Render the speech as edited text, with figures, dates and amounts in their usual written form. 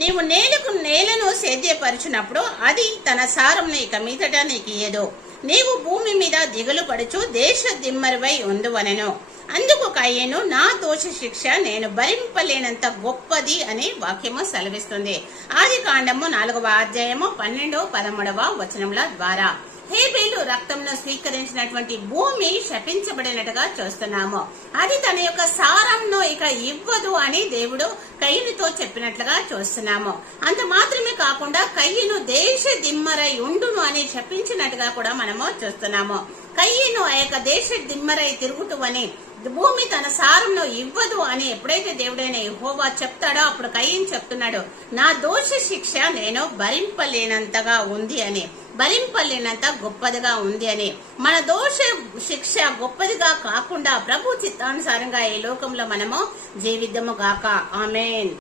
నీవు నేలను సేద్యపరచునప్పుడు అది తన సారంను ఇక మీదట నీకు ఇయ్యదు. నీవు భూమి మీద దిగులు పడుచు దేశ దిమ్మరివై ఉందువనెను. అందుకు కయ్యను, నా దోష శిక్ష నేను భరింపలేనంత గొప్పది అని వాక్యము సెలవిస్తుంది. ఆదికాండము 4వ అధ్యాయము 12-13 వచనముల ద్వారా హేబేలు రక్తంలో స్వీకరించినటువంటి భూమి శపించబడినట్టుగా చూస్తున్నాము. అది తన యొక్క సారంను ఇక ఇవ్వదు అని దేవుడు కయ్యనుతో చెప్పినట్లుగా చూస్తున్నాము. అంత మాత్రమే కాకుండా కయ్యను దేశ దిమ్మరై ఉండును అని శపించినట్టుగా కూడా మనము చూస్తున్నాము. కయ్యను ఆ యొక్క దేశ దిమ్మరై తిరుగుతూ అని భూమి తన సారంలో ఇవ్వదు అని ఎప్పుడైతే దేవుడైన యెహోవా చెప్తాడో అప్పుడు కయ్యను చెప్తున్నాడు, నా దోష శిక్ష నేను భరింపలేనంతగా ఉంది అని, భరింపలేనంత గొప్పదిగా ఉంది అని. మన దోష శిక్ష గొప్పదిగా కాకుండా ప్రభు చిత్తానుసారంగా ఈ లోకంలో మనము జీవిద్దాము గాక. ఆమేన్.